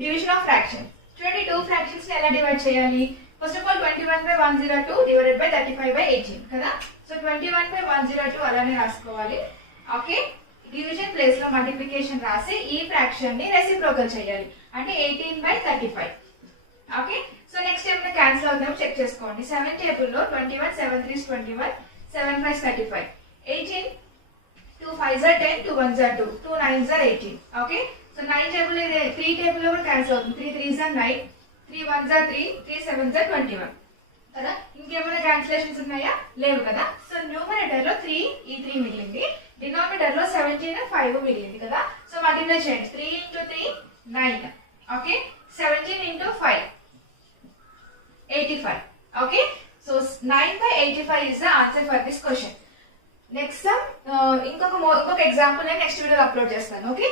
Division of fractions. 22 fractions ని ఎలా divide చేయాలి? First of all 21/102 divided by 35/18 కదా. సో 21/102 అలానే రాసుకోవాలి. ఓకే, డివిజన్ ప్లేస్ లో మల్టిప్లికేషన్ రాసి ఈ ఫ్రాక్షన్ ని రెసిప్రోకల్ చేయాలి, అంటే 18/35. ఓకే, సో నెక్స్ట్ ఏమైనా క్యాన్సిల్ అవుతుందో చెక్ చేసుకోండి. 7 టేబుల్ లో 21, 7 3s 21, 7 5s 35, 18, 2 5s are 10, 2 1s are 2, 2 9s are 18. Okay, so 9 table 3 table లో కూడా క్యాన్సిల్ అవుతుంది. 3 3s are 9, 3 1s are 3, 3 7s are 21 కదా. ఇంకేమైనా క్యాన్సిలేషన్స్ ఉన్నాయా? లేవు కదా. సో న్యూమరేటర్ లో 3 ఈ 3 మిగిలింది, డినామినేటర్ లో 17 5 మిగిలింది కదా. సో మల్టిప్లై చేయండి. 3 into 3 9. Okay, 17 into 5 85. Okay, so 9/85 is the answer for this question. Next ఇంకొక ఎగ్జాంపుల్ నేను నెక్స్ట్ వీడియోలో అప్లోడ్ చేస్తాను. ఓకే.